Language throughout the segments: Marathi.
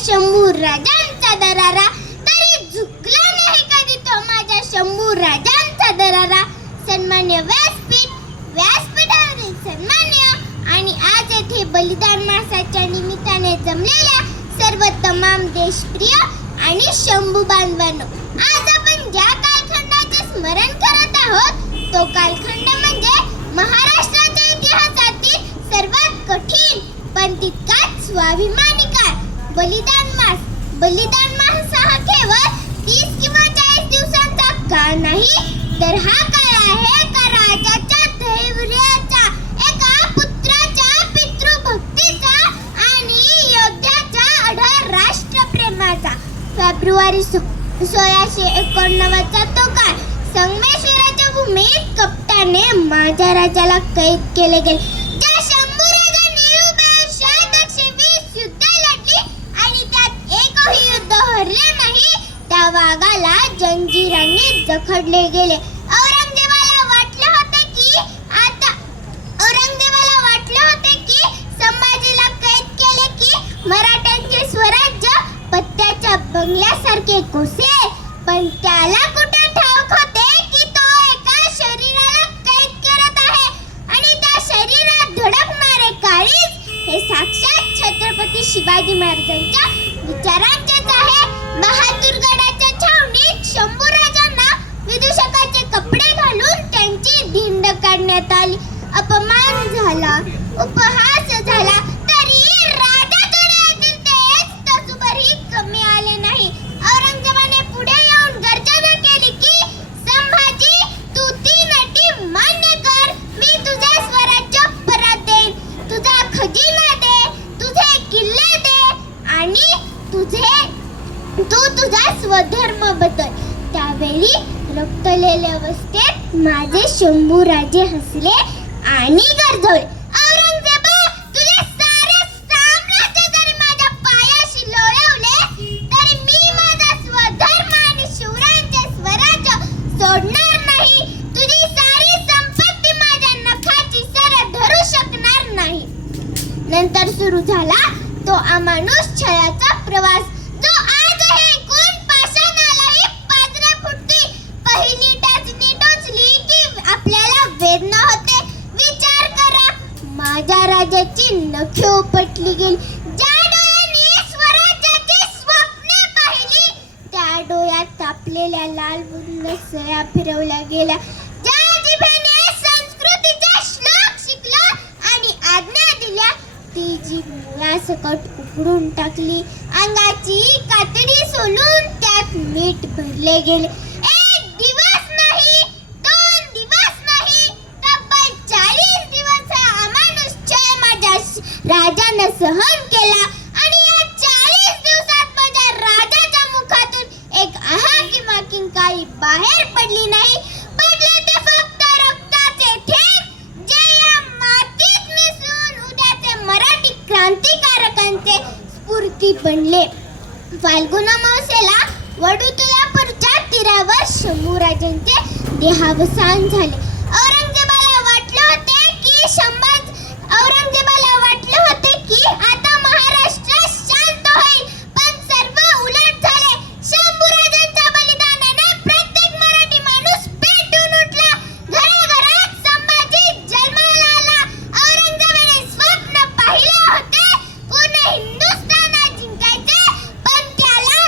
शंभू राजांचा दरारा, तरी झुकला नाही कधी तो माझ्या शंभू राजांचा दरारा. सन्मान्य व्यासपीठावरील सन्मान्य आणि आज येथे बलिदान मासाच्या निमित्ताने जमलेल्या सर्व तमाम देशप्रिय आणि शंभू बांधवांनो, आज आपण ज्या कालखंडाचे स्मरण करत आहोत तो कालखंड म्हणजे महाराष्ट्राच्या इतिहासातील सर्वात कठीण पण तितकाच स्वाभिमानी काळ, बलिदान मास. बलिदान मास हा केवळ 30 किंवा 40 दिवसांचा काळ नाही, तर हा काळ आहे एका राजाच्या धैर्याचा, एका पुत्राच्या पितृभक्तीचा आणि योद्ध्याच्या अढळ राष्ट्रप्रेमाचा. फेब्रुवारी 1689 चा तो काळ. संगमेश्वराच्या भूमीत कपटाने माझ्या राजाला कैद केले गेले. ज्या शंभू राजांनी उभ्या आयुष्यात 120 युद्ध लढली आणि त्यात एकही युद्ध हरले नाही, त्या वाघाला जंजीरांनी जखडले गेले. औरंगजेबाला वाटले होते की संभाजीला कैद केले की मराठ्यांचे स्वराज्य पत्त्याच्या बंगल्यासारखे कोसेल, पण त्याला कुठे ठाऊक होते की तो एका शरीराला कैद करत आहे आणि त्या शरीरात धडकणारे काळीज हे साक्षात छत्रपती शिवाजी महाराजांच्या विचारांचेच आहे. बहादूरगडाच्या छावणीत शंभूराजांना विदूषकाचे कपडे घालून त्यांची धिंड काढण्यात आली. अपमान झाला, उपहास झाला, तरी राजाकडे तेच तसुभरही कमी आले नाही. औरंगजेबाने पुढे येऊन गर्जना केली की संभाजी, तू 3 अटी मान्य कर, मी तुझे स्वराज्य परत देईन, तुझा खजिना दे, तुझे किल्ले दे आणि तू तुझा स्वधर्म बदल. त्यावेळी रक्तलेल्या अवस्थेत माझे शंभू राजे हसले आणि गरजवले, औरंगजेबा, तुझे सारे साम्राज्य जरी माझ्या पायाशी लोळवले तरी मी माझा स्वधर्म आणि शिवरायांचे स्वराज्य सोडणार नाही. तुझी सारी संपत्ती माझ्या नखाची सर धरू शकणार नाही. नंतर सुरू झाला तो अमानुष छळाचा प्रवास, जो आजही ऐकून पाषाणालाही पाजरे फुटती. पहिली टाचणी टोचली की आपल्याला वेदना होते. विचार करा, माझ्या राजाची नखे उपटली गेली. ज्या डोळ्यांनी स्वराज्याची स्वप्ने पाहिली त्या डोळ्यात तापलेल्या लाल बुंद सळ्या फिरवल्या गेल्या. ज्या जिभेने संस्कृतीचे श्लोक शिकला आणि आज्ञा दिल्या ती जीभ मुळासकट उकडून टाकली. अंगाची कातडी सोलून त्यात मीठ भरले गेले. 1 दिवस नाही, 2 दिवस नाही, तब्बल 40 दिवस हा अमानुष छळ माझ्या राजानं सहन केला आणि या 40 दिवसात माझ्या राजाच्या मुखातून एक आहा किंवा किंकाळी बाहेर पडली नाही. पडले ते फक्त रक्ताचे थेंब, जे या मातीत मिसळून उद्याचे मराठी क्रांतिकारकांचे स्फूर्ती बनले. फाल्गुन अमावास्येला वडुतुलापूरच्या तीरावर शंभूराजांचे देहावसान झाले. औरंगजेबाला वाटले होते की आता महाराष्ट्र शांत होईल, पण सर्व उलट झाले. शंभूराजांच्या बलिदानाने प्रत्येक मराठी माणूस पेटून उठला. घराघरात संभाजी जन्माला आला. औरंगजेबाने स्वप्न पाहिले होते पूर्ण हिंदुस्थानात जिंकायचे, पण त्याला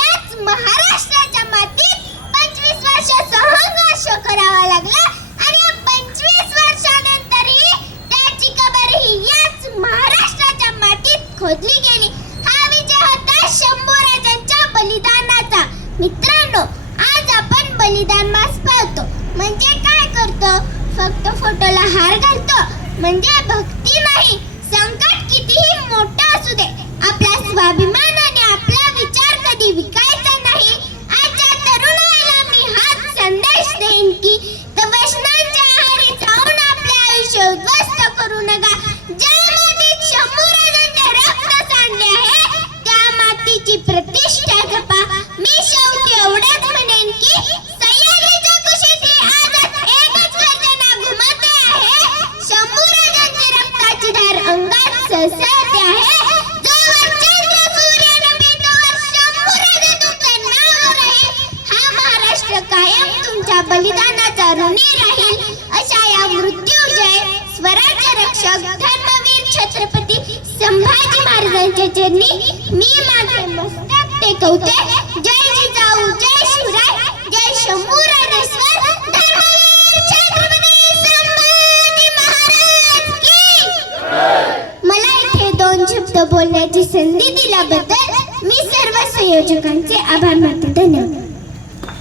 याच महाराष्ट्राच्या मातीत 25 वर्ष संघर्ष करावा लागला आणि या 25 वर्षानंतरही त्याची कबरही याच महाराष्ट्राच्या मातीत खोदली गेली. हा विजय होता शंभूराजांच्या बलिदानाचा. मित्रांनो, आज आपण बलिदान मास पाळतो म्हणजे काय करतो? फक्त फोटोला हार घालतो म्हणजे भक्ती नाही. संकट कितीही मोठं असू दे, आपला स्वाभिमान आणि आपला विचार कधी विकायचा नाही. आजच्या तरुणाईला मी हाच संदेश देईन की व्यसनांच्या आहारी जाऊन आपले आयुष्य उद्ध्वस्त करू नका. ज्या मातीत शंभूराजांचे रक्त सांडले आहे त्या मातीची प्रतिष्ठा जपा. मी शेवटी एवढेच म्हणेन की सह्याद्रीच्या कुशीत आजच एकच गर्जना घुमते आहे. शंभूराजांची रक्ताची धार अंगात सळसळते आहे. जो आमच्या धर्मवीर छत्रपती संभाजी महाराजांच्या चरणी मी माझे मस्तक टेकवते. जय जिजाऊ, जय शिवराय, जय शंभू राजेश्वर, धर्मवीर छत्रपती संभाजी महाराज की. मला इथे 2 शब्द बोलण्याची संधी दिल्याबद्दल मी सर्व संयोजकांचे आभार मानते. धन्यवाद.